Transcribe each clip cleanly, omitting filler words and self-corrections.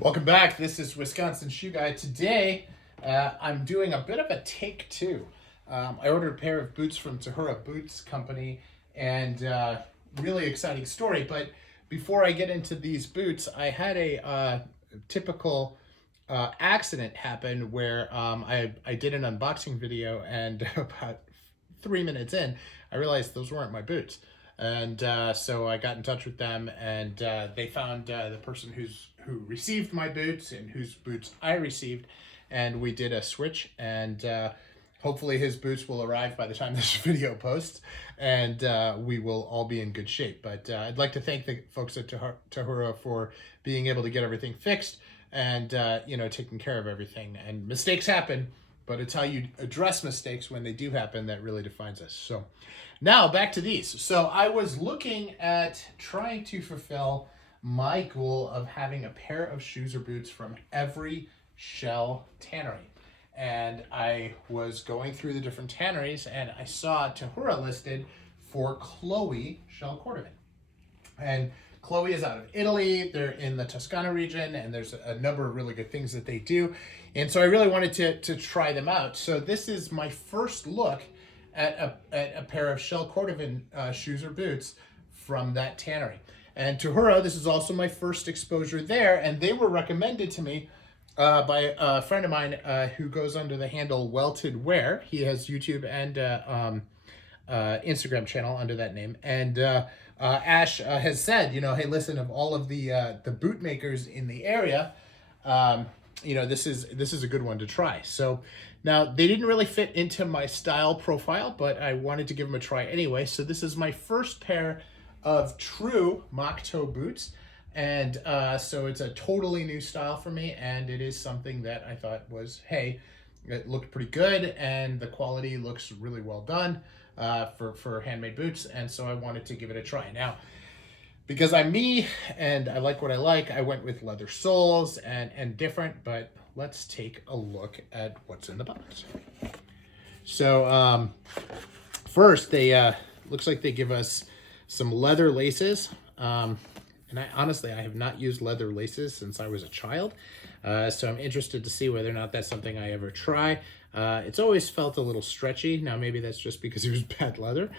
Welcome back. This is Wisconsin Shoe Guy. Today, I'm doing a bit of a take two. I ordered a pair of boots from Tahura Boots company, and really exciting story. But before I get into these boots, I had a typical accident happen where I did an unboxing video, and about 3 minutes in, I realized those weren't my boots. And so I got in touch with them, and they found the person who received my boots and whose boots I received, and we did a switch, and hopefully his boots will arrive by the time this video posts, and we will all be in good shape. But I'd like to thank the folks at Tahura for being able to get everything fixed and taking care of everything. And mistakes happen, but it's how you address mistakes when they do happen that really defines us. So now back to these. So I was looking at trying to fulfill my goal of having a pair of shoes or boots from every shell tannery. And I was going through the different tanneries, and I saw Tahura listed for Chloe shell Cordovan. And Chloe is out of Italy. They're in the Toscana region, and there's a number of really good things that they do. And so I really wanted to try them out. So this is my first look at a pair of shell Cordovan shoes or boots from that tannery. And Tahura, this is also my first exposure there, and they were recommended to me by a friend of mine who goes under the handle Welted Wear. He has YouTube and Instagram channel under that name. And Ash has said, hey, listen, of all of the boot makers in the area, this is a good one to try. So now they didn't really fit into my style profile, but I wanted to give them a try anyway. So this is my first pair of true mock toe boots. And so it's a totally new style for me, and it is something that I thought was, hey, it looked pretty good, and the quality looks really well done for handmade boots, and so I wanted to give it a try. Now, because I'm me and I like what I like, I went with leather soles and different, but let's take a look at what's in the box. So first, they looks like they give us some leather laces. And honestly, I have not used leather laces since I was a child. So I'm interested to see whether or not that's something I ever try. It's always felt a little stretchy. Now, maybe that's just because it was bad leather,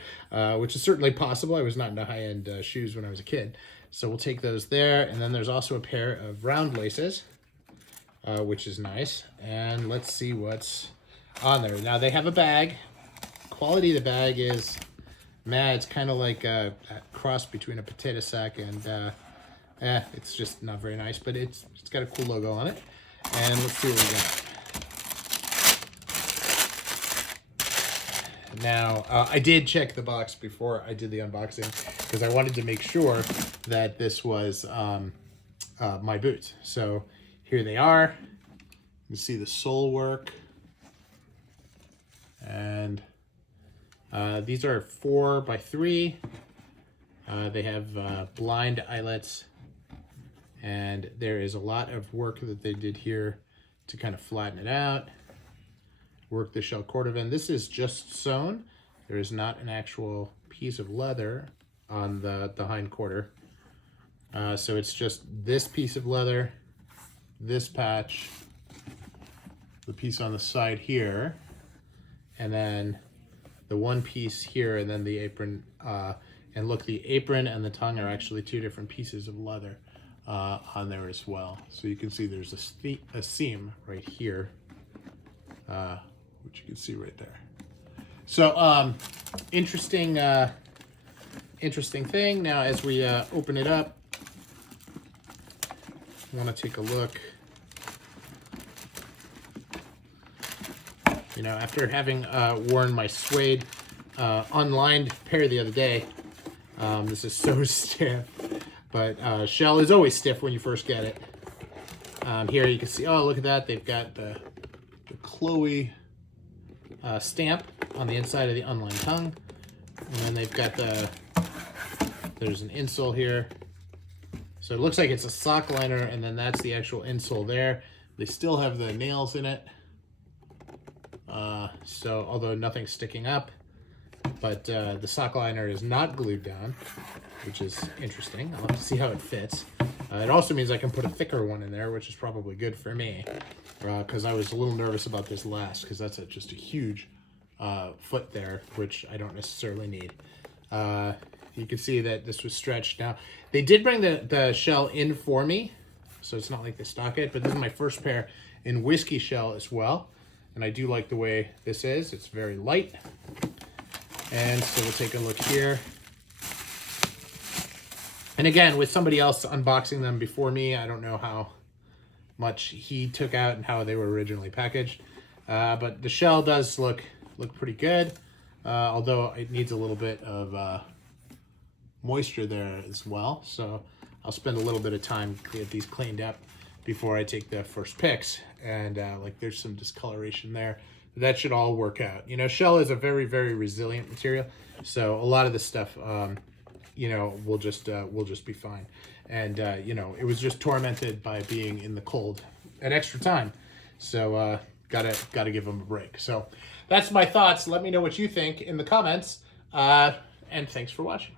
which is certainly possible. I was not into high-end shoes when I was a kid. So we'll take those there. And then there's also a pair of round laces, which is nice. And let's see what's on there. Now, they have a bag. Quality of the bag is mad. It's kind of like a cross between a potato sack and it's just not very nice, but it's got a cool logo on it. And let's see what we got. Now, I did check the box before I did the unboxing because I wanted to make sure that this was my boots. So here they are. You can see the sole work. And these are 4x3. They have blind eyelets, and there is a lot of work that they did here to kind of flatten it out. Work the shell Cordovan. This is just sewn. There is not an actual piece of leather on the hind quarter. So it's just this piece of leather, this patch, the piece on the side here, and then the one piece here, and then the apron. And look, the apron and the tongue are actually two different pieces of leather on there as well. So you can see there's a seam right here, which you can see right there. So interesting thing. Now, as we open it up, I want to take a look. After having worn my suede unlined pair the other day, this is so stiff, but shell is always stiff when you first get it. Here you can see, oh, look at that. They've got the Chloe stamp on the inside of the unlined tongue. And then they've got there's an insole here. So it looks like it's a sock liner, and then that's the actual insole there. They still have the nails in it. So although nothing's sticking up, but the sock liner is not glued down, which is interesting. I'll have to see how it fits. It also means I can put a thicker one in there, which is probably good for me, because I was a little nervous about this last, because that's just a huge foot there, which I don't necessarily need. You can see that this was stretched. Now, they did bring the shell in for me, so it's not like they stock it, but this is my first pair in whiskey shell as well, and I do like the way this is. It's very light. And so we'll take a look here. And again, with somebody else unboxing them before me, I don't know how much he took out and how they were originally packaged. But the shell does look pretty good, although it needs a little bit of moisture there as well. So I'll spend a little bit of time to get these cleaned up before I take the first picks. And like there's some discoloration there. That should all work out. You know, shell is a very, very resilient material. So a lot of this stuff, you know, will just be fine. And, you know, it was just tormented by being in the cold an extra time. So gotta give them a break. So that's my thoughts. Let me know what you think in the comments. And thanks for watching.